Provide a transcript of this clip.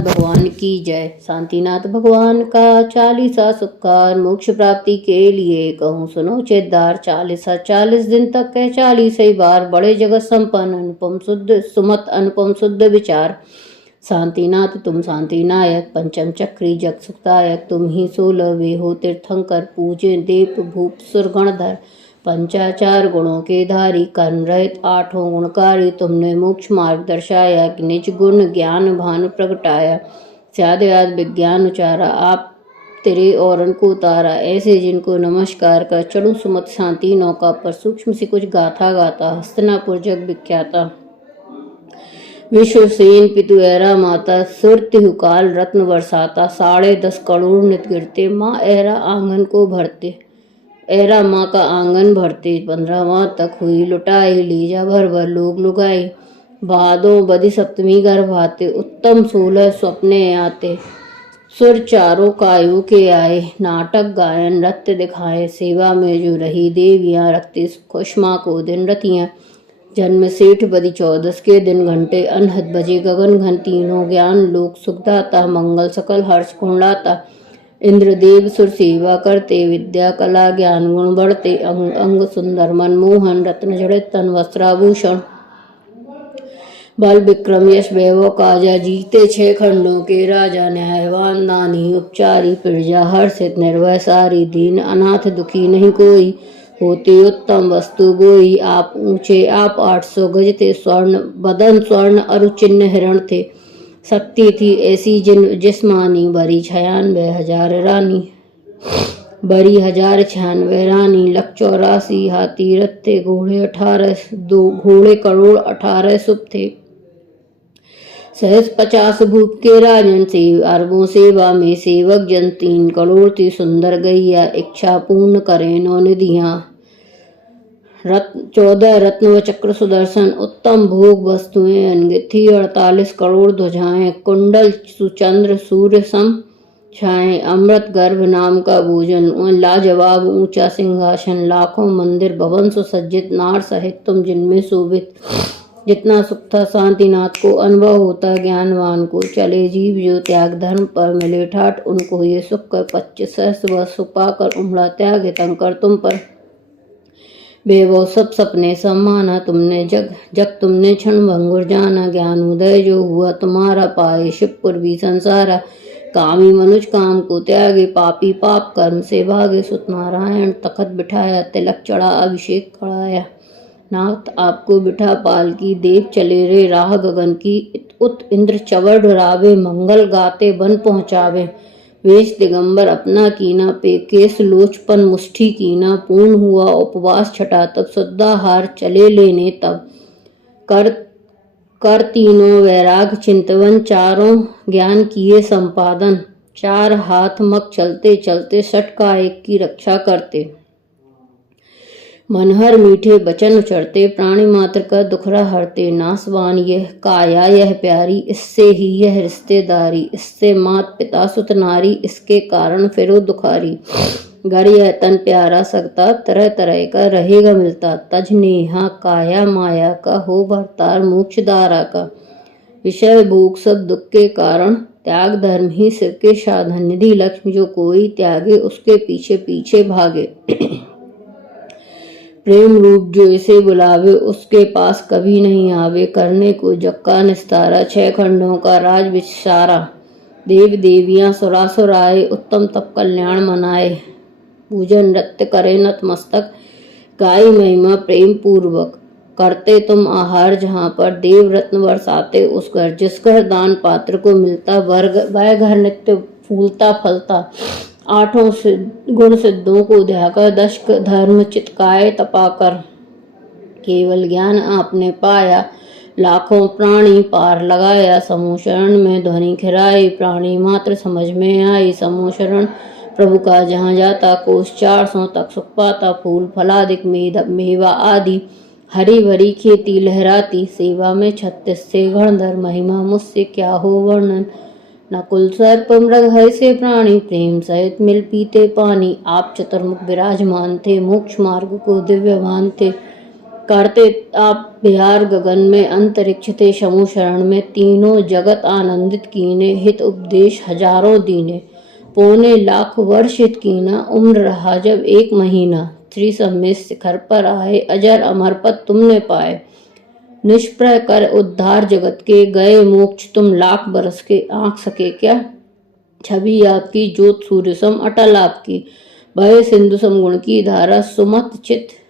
भगवान की जय। शांतिनाथ भगवान का 40वां सुपकार मोक्ष प्राप्ति के लिए कहूँ सुनो चेतदार। 40 दिन तक कह 40 बार बड़े जगत संपन्न अनुपम शुद्ध सुमत अनुपम शुद्ध विचार। शांतिनाथ तुम शांति नायक पंचम चक्री जग सुखदायक। तुम ही 16 वे हो तीर्थंकर पूजे देव भूप सुरगणधर। पंचाचार गुणों के धारी कर्म रहित 8 गुणकारी। तुमने मोक्ष मार्ग दर्शाया निज गुण ज्ञान भानु प्रगटाया। स्याद व्याद विज्ञान उचारा आप तेरे औरन को उतारा। ऐसे जिनको नमस्कार कर चढ़ू सुमत शांति नौका पर। सूक्ष्म सी कुछ गाथा गाता हस्तिनापुर जग विख्याता। विश्वसेन पितु ऐरा माता सुरति काल रत्न बरसाता। 10.5 करोड़ नित गिरते माँ ऐरा आंगन को भरते। ऐरा माँ का आंगन भरते। 15वां तक हुई लुटाई लीजा भर भर लोग लुगाई। भादों बदी सप्तमी गर्भ आते उत्तम 16 स्वप्ने आते। सुर चारों कायों के आए नाटक गायन नृत्य दिखाए। सेवा में जो रही देवियाँ रखते खुशमा को दिन रतियाँ। जन्म सेठ बदी 14 के दिन घंटे अनहद बजे गगन घन। तीनों ज्ञान लोक सुखदाता मंगल सकल हर्ष कुंडलाता। इंद्रदेव सुर सेवा करते विद्या कला ज्ञान गुण बढ़ते। अंग अंग सुंदर मनमोहन रत्न जड़ित तन वस्त्राभूषण। बल विक्रम यश वैभव काजा जीते 6 खंडों के राजा। न्यायवान दानी उपचारी प्रजा हर्षित निर्भय सारी। दीन अनाथ दुखी नहीं कोई होते उत्तम वस्तु बोई। आप ऊंचे आप 800 गज थे स्वर्ण बदन स्वर्ण अरु चिन्ह हिरण थे। शक्ति थी ऐसी जिस्मानी बड़ी 96,000 रानी। बड़ी 1096 रानी। 184 हाथी रथ थे घोड़े 18 2 घोड़े करोड़ 18 सुप थे। सहज 50 भूप के राजन से अरबों सेवा में सेवक जन। 3 करोड़ थी सुंदर गैया इच्छा पूर्ण करें नौ निधियाँ। 14 रत्न व चक्र सुदर्शन उत्तम भोग वस्तुएं अनगित थी। 48 करोड़ ध्वजाएं कुंडल सुचंद्र सूर्य सम छाएं। अमृत गर्भ नाम का भोजन लाजवाब ऊंचा सिंहासन। लाखों मंदिर भवन सुसज्जित नार सहित तुम जिनमें शोभित। जितना सुख था शांतिनाथ को अनुभव होता ज्ञानवान को। चले जीव जो त्याग धर्म पर मिले ठाट उनको ये सुख कर 25 सहस्र वर्ष पाकर उमड़ा त्याग हितंकर तुम पर। बेवो सब सपने सम्माना तुमने जग तुमने क्षण भंगुर जाना। ज्ञान उदय जो हुआ तुम्हारा पाए शिवपुर भी संसारा। कामी मनुज काम को त्यागे पापी पाप कर्म से भागे। सत्यनारायण तखत बिठाया तिलक चढ़ा अभिषेक कराया। नाथ आपको बिठा पाल की देव चले रे राह गगन की। उत इंद्र चवर डरावे मंगल गाते बन पहुँचावे। वेश दिगंबर अपना कीना पे केस लोचपन मुष्टि कीना। पूर्ण हुआ उपवास छठा तब शुद्धाहार चले लेने तब। कर तीनों वैराग चिंतवन चारों ज्ञान किए संपादन। 4 हाथ मक चलते चलते 6 का एक की रक्षा करते। मनहर मीठे बचन उचरते प्राणी मात्र का दुखरा हरते। नासवान यह काया यह प्यारी इससे ही यह रिश्तेदारी। इससे मात पिता सुत नारी इसके कारण फिरो दुखारी। घर यह तन प्यारा सकता तरह तरह का रहेगा मिलता। तज नेहा काया माया का हो भरतार मोक्ष दारा का। विषय भोग सब दुख के कारण त्याग धर्म ही सिर के साधन। निधि लक्ष्मी जो कोई त्यागे उसके पीछे पीछे भागे। प्रेम रूप जो इसे बुलावे उसके पास कभी नहीं आवे। करने को जग का निस्तारा 6 खंडों का राज विचारा। देव देवियां सुरासुर आए उत्तम तप कल्याण मनाए। पूजन नृत्य करे नतमस्तक गाय महिमा प्रेम पूर्वक। करते तुम आहार जहाँ पर देव रत्न बरसाते उस घर। जिस घर दान पात्र को मिलता वह घर नित्य फूलता फलता। 8 गुण सिद्धों को ध्याकर 10 धर्म चितकाए तपाकर। केवल ज्ञान आपने पाया लाखों प्राणी पार लगाया। समूह शरण में ध्वनि खिराई प्राणी मात्र समझ में आई। समूह शरण प्रभु का जहाँ जाता कोष 400 तक सुख पाता। फूल फलादिक मेवा आदि हरी भरी खेती लहराती। सेवा में 36 से गणधर महिमा मुझसे क्या हो वर्णन। नकुल सर्प मृग हर से प्राणी प्रेम सहित मिल पीते पानी। आप चतुर्मुख विराजमान थे मोक्ष मार्ग को दिव्यमान थे। करते आप बिहार गगन में अंतरिक्ष थे समूह शरण में, तीनों जगत आनंदित कीने, हित उपदेश हजारों दीने, पौने लाख वर्षित कीना, उम्र रहा जब 1 महीना, त्रिसम में शिखर पर आए, अजर अमर पद तुमने पाए, निष्प्रय कर उद्धार जगत के, गए मोक्ष तुम लाख बरस के, आंख सके क्या छवि आपकी, ज्योत सूर्य सम अटल आपकी, भय सिंधु सम गुण की धारा, सुमत चित